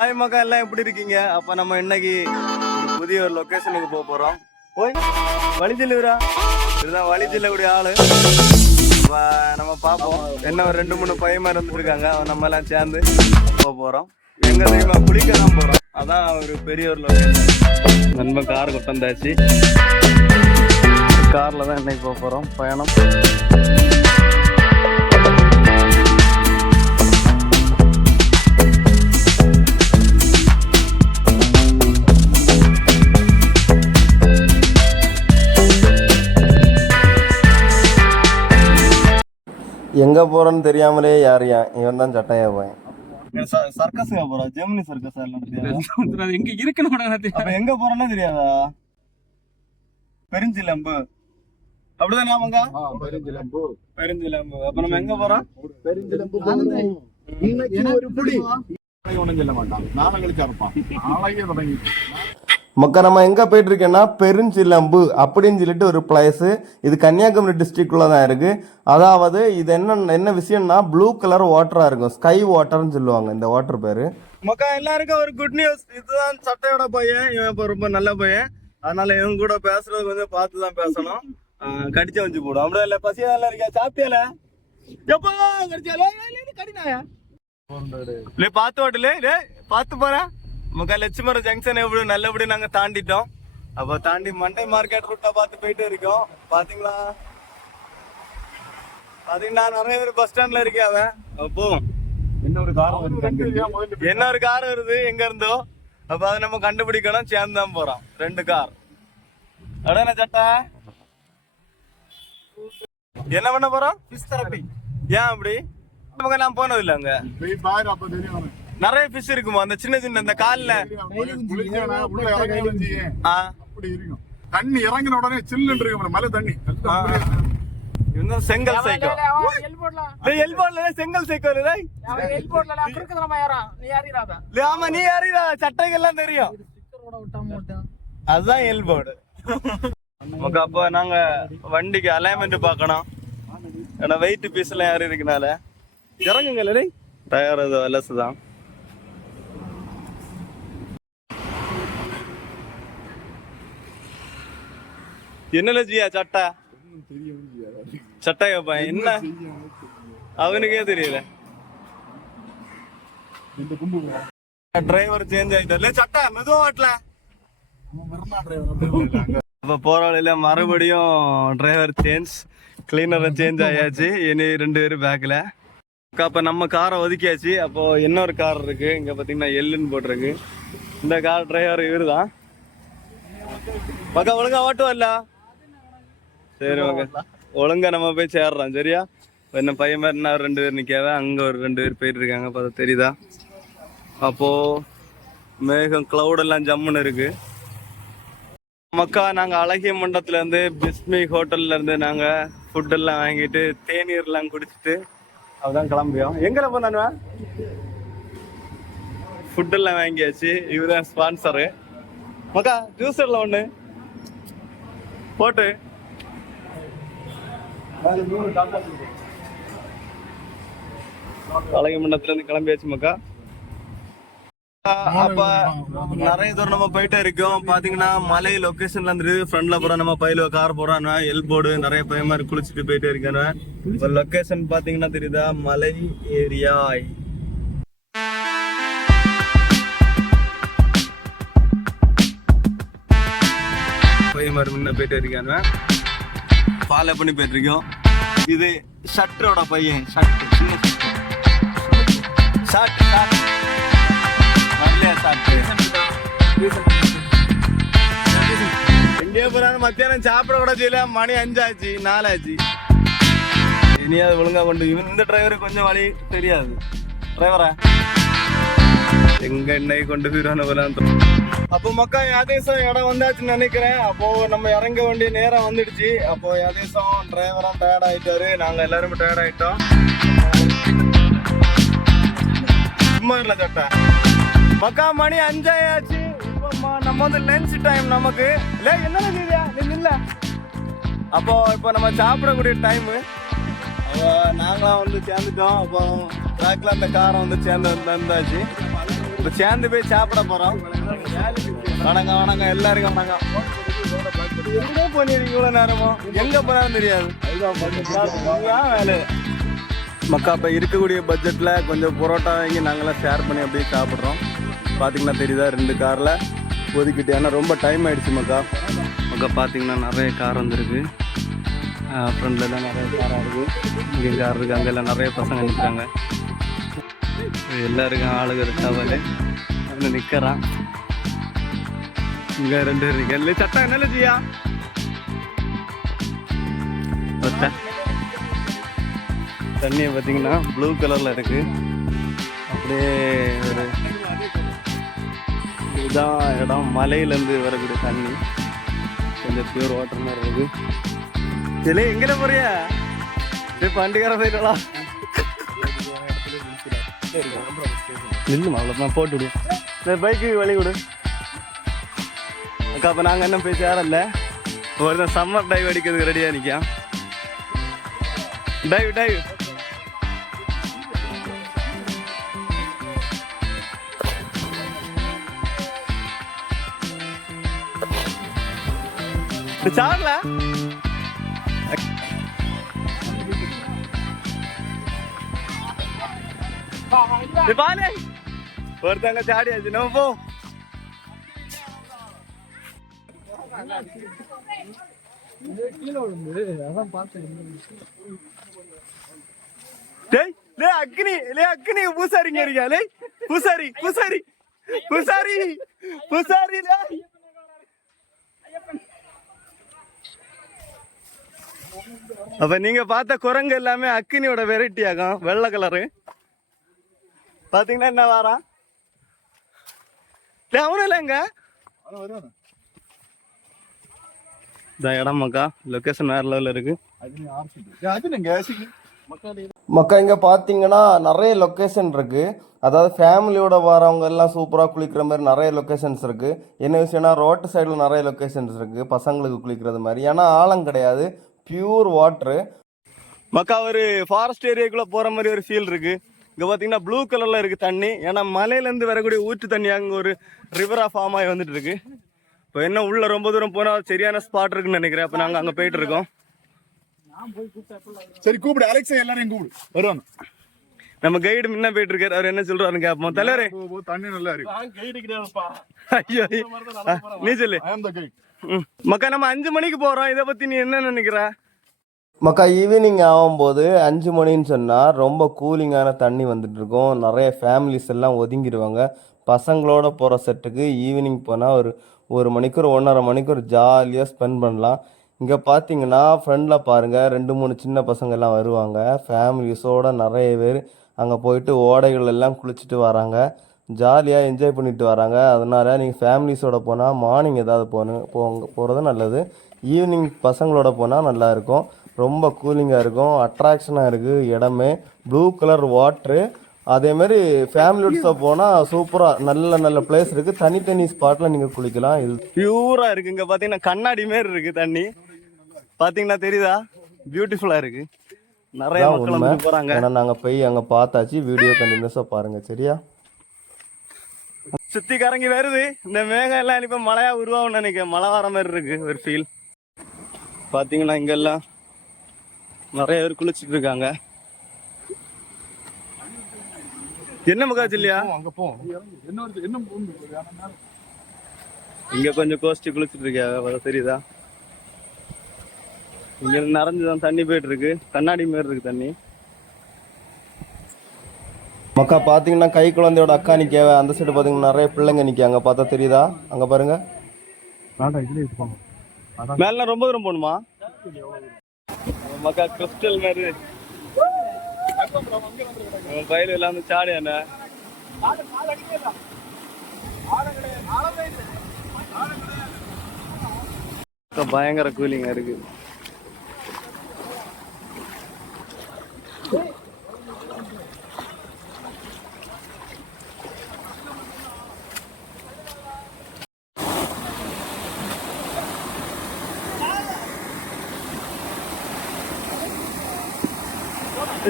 Hi மக்கா, எல்லாம் எப்படி இருக்கீங்க? அப்ப நம்ம இன்னைக்கு புதிய ஒரு லொகேஷனுக்கு போக போறோம். போய் வழிஜில்லுரா இதுதான் வழிஜில்லக்கூடிய ஆளு. நம்ம பார்ப்போம். என்ன ஒரு 2-3 பையன் இருந்துட்டு இருக்காங்க. நம்ம எல்லாம் சேர்ந்து போக போறோம். எங்க தெரியுமா? குளிக்க தான் போறோம். அதான் ஒரு பெரிய ஒரு லொகேஷன். நண்பன் கார் கொண்டு வந்தாச்சு. கார்ல தான் இன்னைக்கு போக போறோம் பயணம். எங்க போறோன்னு தெரியாமலே யாரையா இவன் தான் சட்டையா போய் சர்க்கஸுக்கு போறோம். ஜெமினி சர்க்கஸ் எங்க இருக்குன்னு அப்ப எங்க போறோம்னா தெரியாதா? பெருஞ்சிலம்பு அப்படிதான் ஞாபகா? பெருஞ்சிலம்பு. அப்ப நம்ம எங்க போறோம்? பெருஞ்சிலம்பு. இன்னைக்கு ஒரு புடி ஒண்ணும் சொல்ல மாட்டான். நாளைக்கு இருப்பான். நாளைக்கே தொடங்கி மக்கா நம்ம எங்க போயிட்டு இருக்கேன்னா பெருஞ்சிலம்பு அப்படின்னு சொல்லிட்டு ஒரு பிளேஸ். இது கன்னியாகுமரி டிஸ்ட்ரிக்ட்ல தான் இருக்கு. அதாவது இது என்ன விஷயம்னா ப்ளூ கலர் வாட்டரா இருக்கும். ஸ்கை வாட்டர்னு சொல்லுவாங்க இந்த வாட்டர் பேரு. மக்கா எல்லாருக்கும் ஒரு குட் நியூஸ். இதுதான் சட்டையோட பையன். இவன் இப்போ ரொம்ப நல்ல பையன். அதனால இவங்க கூட பேசுறது கொஞ்சம் பார்த்து தான் பேசணும். கடிச்ச வச்சு போடும். அப்படியே இல்ல பசியா நல்லா இருக்கா? சாப்பிட்டியால? எப்போ கடிச்சாலே கடினாயா? பார்த்து ஓட்டல பார்த்து போறேன். மக்கா லட்சுமரம் ஜங்ஷன் எப்படி நல்லபடி நாங்க தாண்டிட்டோம். அப்ப தாண்டி மண்டை மார்க்கெட் ரூட்டா பார்த்து போயிட்டு இருக்கோம். பாத்தீங்களா நிறைய பேர் பஸ் ஸ்டாண்ட்ல இருக்கே. அவன் போவோம். இன்னொரு கார் வருது எங்க இருந்தோ. அப்ப அதை நம்ம கண்டுபிடிக்கணும். சேர்ந்து தான் போறோம். 2 கார். அடன சட்டை என்ன பண்ண போறோம்? Fish therapy. ஏன் அப்படி? நமக்கு நான் போனது இல்ல. அங்க நிறைய ஃபிஷ் இருக்குமா? அந்த சின்ன சின்ன அந்த கால்ல தண்ணி இறங்கின உடனே சில்லுன்னு இருக்கு மலை தண்ணி. செங்கல் சைக்கோ செங்கல் சைக்கோ. ஆமா நீ யாரா? சட்டைகள்லாம் தெரியும். அதுதான் எல்போர்டு. அப்ப நாங்க வண்டிக்கு அலைன்மெண்ட் பாக்கணும். ஏன்னா வெயிட் பீஸ் எல்லாம் யாரும் இருக்கனால இறங்குங்க. டயர் அது வலசுதான். என்ன ஜியா சட்டை சட்டையப்பா என்ன அவனுக்கே தெரியல. டிரைவர் சேஞ்ச் ஆயிட்டார்ல. சட்டை மெதுவா ஓட்டல. அப்ப போற வழியில மறுபடியும் டிரைவர் சேஞ்ச், கிளீனரை சேஞ்ச் ஆயாச்சு. இனி 2 பேரும் பேக்ல. அப்ப நம்ம காரை ஒதுக்கியாச்சு. அப்போ இன்னொரு கார் இருக்கு. இங்க பாத்தீங்கன்னா எல்லுன்னு போட்டிருக்கு. இந்த கார் டிரைவர் இவரு தான். பக்கா ஒழுங்கா ஓட்டுவல்ல? சரி ஓகே, ஒழுங்கா நம்ம போய் சேர்றோம். சரியா? என்ன பையன் மாதிரி என்ன 2 பேர் நிக்காவ. அங்க ஒரு 2 பேர் போயிட்டு இருக்காங்க. பார்த்தா தெரியுதா? அப்போ மேகம் கிளவுட் எல்லாம் ஜம்முன்னு இருக்கு. மக்கா நாங்க அழகிய மண்டபத்துல இருந்து பிஸ்மி ஹோட்டல்ல இருந்து நாங்க ஃபுட் எல்லாம் வாங்கிட்டு தேநீர் எல்லாம் குடிச்சிட்டு அதான் கிளம்பியோம். எங்களை போனானுவா ஃபுட் எல்லாம் வாங்கியாச்சு. இவருதான் ஸ்பான்சரு. மக்கா ஜூஸர்ல ஒண்ணு போட்டு அழகிய மண்டபத்துல இருந்து கிளம்பியாச்சு மக்கா. அப்ப நிறைய தூரம் நம்ம போயிட்டே இருக்கோம். பாத்தீங்கன்னா மலை லொகேஷன்ல இருந்து ஃப்ரண்ட்ல போறோம். நம்ம பையில கார் போறோம். எல்போர்டு நிறைய பையன் மாதிரி குளிச்சுட்டு போயிட்டே இருக்கேன். லொகேஷன் பாத்தீங்கன்னா தெரியுதா? மலை ஏரியா. பையன் மாதிரி முன்ன போயிட்டே இருக்காங்க. ஃபாலோ பண்ணி போயிட்டு இருக்கோம். இது ஷட்டரோட பையன். ஷர்ட் சின்ன ஷர்ட் எங்கே போறாங்க? மத்தியானம் சாப்பிட கூட செய்யல. மணி 5 ஆச்சு, 4 ஆச்சு. இனியாவது ஒழுங்கா கொண்டு. இந்த டிரைவருக்கு கொஞ்சம் வழி தெரியாது. டிரைவரா எங்க இன்னைக்கு கொண்டு போயிடுவானு. அப்போ மக்கா யாதேசம் இடம் வந்தாச்சுன்னு நினைக்கிறேன். அப்போ நம்ம இறங்க வேண்டிய நேரம் வந்துடுச்சு. அப்போ யாதேசம் டிரைவரா டயர்ட் ஆயிட்டாரு. நாங்க எல்லாருமே டயர்ட் ஆயிட்டோம். சும்மா இல்ல சட்டை. மக்கா மணி 5 ஆச்சு. நம்ம வந்து லஞ்ச் டைம் நமக்கு இல்ல. என்ன இல்ல. அப்போ இப்போ நம்ம சாப்பிடக்கூடிய டைமு. நாங்களாம் வந்து சேர்ந்துட்டோம். அப்போ ட்ராக்ல அந்த காரை வந்து சேர்ந்து வந்தாச்சு. இப்போ சேர்ந்து போய் சாப்பிட போறோம். வணக்கம் வணக்கம் எல்லாருக்கும் வணக்கம். எங்க போனீங்க இவ்வளவு நேரமோ? எங்க போனாலும் தெரியாது. வேலை மக்கா. இப்போ இருக்கக்கூடிய பட்ஜெட்ல கொஞ்சம் புரோட்டா வாங்கி நாங்களாம் ஷேர் பண்ணி அப்படியே சாப்பிட்றோம். பார்த்தீங்கன்னா தெரியுதா 2 காரில் ஒதுக்கிட்டு. ஏன்னா ரொம்ப டைம் ஆயிடுச்சு மக்கா. மக்கா பார்த்தீங்கன்னா நிறைய கார் வந்துருக்கு. ஃப்ரெண்ட்லாம் நிறைய காராக இருக்குது. இங்கே கார் இருக்குது. அங்கெல்லாம் நிறைய பசங்க நிற்கிறாங்க. எல்லாருக்கும் ஆளுங்க இருக்காவலே வந்து நிற்கிறான். இங்கே 2 பேர் நிற்க. சட்டம் என்ன ஜியா? தண்ணியை பார்த்தீங்கன்னா ப்ளூ கலரில் இருக்குது. அப்படியே ஒரு இதுதான் இடம். மலையிலேருந்து வரக்கூடிய தண்ணி கொஞ்சம் பியூர் வாட்டர் மாதிரி இருக்குது. இல்லை எங்கே போறியா? பண்டிகார போயிட்டா நில்லுமா? அவ்வளோதான் போட்டு விடு. பைக்கு வழி விடு அக்கா. அப்போ நாங்கள் என்ன போய் சேரல. ஒரு சம்மர் டைவ் அடிக்கிறதுக்கு ரெடியாக நிற்கான். டைவ் டைவ் சாடல பாலே ஒருத்தங்க சாடியாச்சு. நம்ம போ. அக்னி பூசாரிங்க இருக்கா? பூசாரி பூசாரி பூசாரி பூசாரி. அப்ப நீங்க பார்த்த குரங்கு எல்லாமே அக்கினியோட வெரைட்டி ஆகும். வெள்ளை கலரு பாத்தீங்கன்னா என்ன வாரான்? அவனும் இல்லைங்க இடம் மக்கா. லொகேஷன் வேற லெவலில் இருக்கு மக்கா. இங்க பாத்தீங்கன்னா நிறைய லொகேஷன் இருக்கு. அதாவது ஃபேமிலியோட வரவங்க எல்லாம் சூப்பராக குளிக்கிற மாதிரி நிறைய லொக்கேஷன்ஸ் இருக்குது. என்ன விஷயம்னா ரோட்டு சைடில் நிறைய லொக்கேஷன்ஸ் இருக்குது பசங்களுக்கு குளிக்கிறது மாதிரி. ஏன்னா ஆழம் கிடையாது, பியூர் வாட்ரு மக்கா. ஒரு ஃபாரஸ்ட் ஏரியாக்குள்ளே போகிற மாதிரி ஒரு ஃபீல் இருக்குது. இங்கே பார்த்தீங்கன்னா ப்ளூ கலரில் இருக்குது தண்ணி. ஏன்னா மலையிலேருந்து வரக்கூடிய ஊற்று தண்ணி அங்கே ஒரு ரிவராக ஃபார்ம் ஆகி வந்துட்டு இருக்கு. இப்போ என்ன உள்ள ரொம்ப தூரம் போனால் சரியான ஸ்பாட் இருக்குன்னு நினைக்கிறேன். அப்போ நாங்கள் அங்கே போயிட்டு இருக்கோம். சரி கூப்பிடு அலெக்ஸா, எல்லாரையும் கூப்பிடு வருவாங்க. நம்ம கைடு முன்ன போயிட்டு இருக்காரு. அவர் என்ன சொல்றாருன்னு கேட்போம். தலைவரே தண்ணி நல்லா இருக்கு. ஐயோ நீ சொல்லு மக்கா. நம்ம 5 மணிக்கு போறோம். இதை பத்தி நீ என்ன நினைக்கிற மக்கா? ஈவினிங் ஆகும்போது 5 மணின்னு சொன்னா ரொம்ப கூலிங்கான தண்ணி வந்துட்டு இருக்கும். நிறைய ஃபேமிலிஸ் எல்லாம் ஒதுங்கிடுவாங்க. பசங்களோட போகிற செட்டுக்கு ஈவினிங் போனால் ஒரு மணிக்கூர் 1.5 மணிக்கூர் ஜாலியாக ஸ்பெண்ட் பண்ணலாம். இங்கே பார்த்தீங்கன்னா ஃப்ரெண்டில் பாருங்கள் 2-3 சின்ன பசங்க எல்லாம் வருவாங்க. ஃபேமிலிஸோடு நிறைய பேர் அங்கே போயிட்டு ஓடைகள் எல்லாம் குளிச்சுட்டு வராங்க. ஜாலியாக என்ஜாய் பண்ணிட்டு வராங்க. அதனால் நீங்கள் ஃபேமிலிஸோடு போனால் மார்னிங் ஏதாவது போகிறது நல்லது. ஈவினிங் பசங்களோட போனால் நல்லாயிருக்கும். ரொம்ப கூலிங்காக இருக்கும், அட்ராக்ஷனாக இருக்குது இடமே. Blue colour water. அதேமாரி ஃபேமிலியோட போனால் சூப்பராக நல்ல நல்ல பிளேஸ் இருக்குது. தனித்தனி ஸ்பாட்டில் நீங்கள் குளிக்கலாம். இது பியூராக இருக்குது. இங்கே பார்த்தீங்கன்னா கண்ணாடி மாரி இருக்குது தண்ணி. பார்த்தீங்கன்னா தெரியுதா? பியூட்டிஃபுல்லாக இருக்குது. நிறைய மக்கள் போகிறாங்க. ஏன்னா நாங்கள் போய் அங்கே பார்த்தாச்சு. வீடியோ கண்டினியூஸாக பாருங்கள் சரியா? சுற்றி கரங்கி வருது. இந்த மேகம் எல்லாம் இப்போ மழையாக உருவாகும்னு நினைக்கிறேன். மழை வர மாதிரி இருக்குது ஒரு ஃபீல். பார்த்தீங்கன்னா இங்கெல்லாம் நிறைய பேர் குளிச்சுட்டு இருக்காங்க. என்ன முகாச்சு இல்லையா? இங்க கொஞ்சம் கோஷ்டி குளிச்சுட்டு இருக்காங்க தெரியுதா? இங்க நிறைஞ்சுதான் தண்ணி போயிட்டு இருக்கு. கண்ணாடி மாதிரி இருக்கு தண்ணி மக்கா. பாத்தீங்கன்னா கை குழந்தையோட அக்கா நிக்க. அந்த சைடு பாத்தீங்கன்னா நிறைய பிள்ளைங்க நிக்காங்க. பார்த்தா தெரியுதா? அங்க பாருங்க. மேல ரொம்ப தூரம் போகணுமா மக்கா? கிறிஸ்டல் மாதிரி பயில எல்லாம் வந்து சாடி என்ன பயங்கர கூலிங்கா இருக்கு.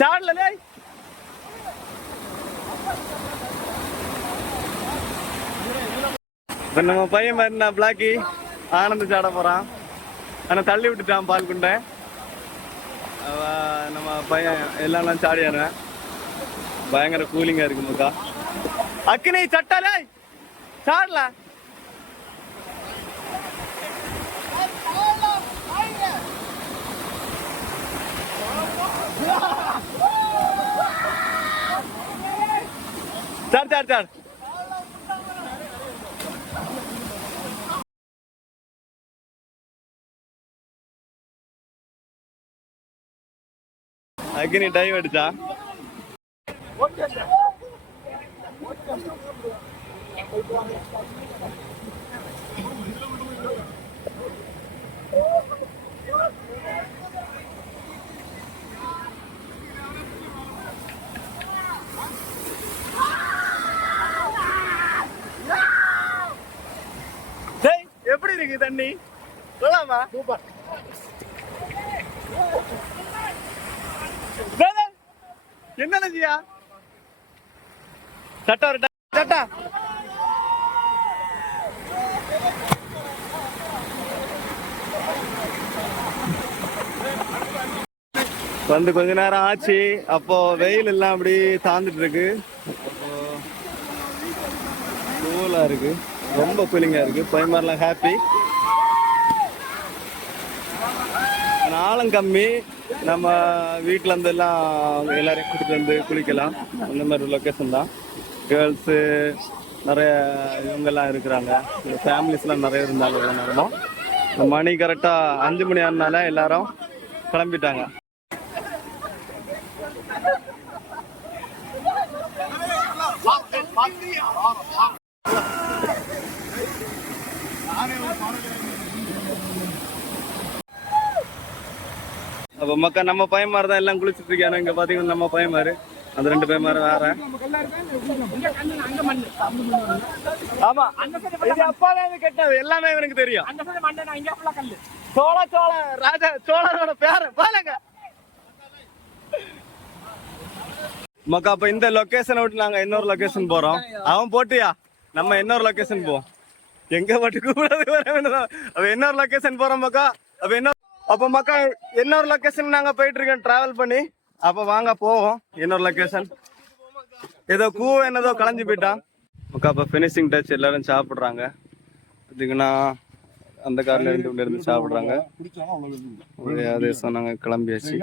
चाड़ ले இப்ப நம்ம பையன் மாதிரி நான் பிளாக்கி ஆனந்த் சாட போறான். ஆனா தள்ளி விட்டுட்டான் பால் குண்டை. நம்ம பையன் எல்லாம் சாடியாருவேன். பயங்கர கூலிங்கா இருக்கு மக்கா. அக்கினி சட்டாலே சாடல. சார் சார் சார் அக்னி டைவ் அடிச்சா. எப்படி இருக்கு தண்ணி சொல்லாமா? சூப்பர். என்ன நினைச்சியா? சட்டா சட்டா வந்து கொஞ்ச நேரம் ஆச்சு. அப்போ வெயில் எல்லாம் அப்படி தாந்துட்டு இருக்கு. அப்போ கூலா இருக்கு, ரொம்ப கூலிங்கா இருக்கு. பையன்மாரெல்லாம் ஹாப்பி. ஆழம் கம்மி. நம்ம வீட்டில் இருந்து எல்லாம் எல்லாரையும் கூட்டிட்டு வந்து குளிக்கலாம். அந்த மாதிரி லொக்கேஷன் தான். கேர்ள்ஸு நிறைய இவங்கெல்லாம் இருக்கிறாங்க. ஃபேமிலிஸ்லாம் நிறைய இருந்தாங்க. நேரமும் மணி கரெக்டாக 5 மணி ஆனால எல்லாரும் கிளம்பிட்டாங்க. அப்ப மக்கா நம்ம பையன்மார் தான் எல்லாம் குளிச்சுட்டு இருக்காங்க. இங்க பாத்தீங்கன்னா நம்ம பையன்மாரு, அந்த 2 பையன்மாரு வேற. ஆமா, இது அப்பாவே கெட்டது எல்லாமே இவனுக்கு தெரியும். சோழ ராஜா சோழனோட பேர பாருங்க மக்கா. அப்ப இந்த லொகேஷனை விட்டு நாங்க இன்னொரு லொகேஷன் போறோம். அவன் போட்டியா, நம்ம இன்னொரு லொகேஷன் போவோம். எங்க பாட்டு கூடாது. அப்ப இன்னொரு லொகேஷன் போறோம் மக்கா. அப்ப மக்கா இன்னொரு லொகேஷன் நாங்க போயிட்டு இருக்கோம் டிராவல் பண்ணி. அப்ப வாங்க போவோம் இன்னொரு லொகேஷன். ஏதோ என்னதோ களைஞ்சு போயிட்டான் மக்கா. அப்ப பினிஷிங் டச் எல்லாரும் சாப்பிடுறாங்க. அதுக்குன்னா அந்த கார்ல இருந்து சாப்பிடுறாங்க. அதே சொன்னாங்க, கிளம்பியாச்சு.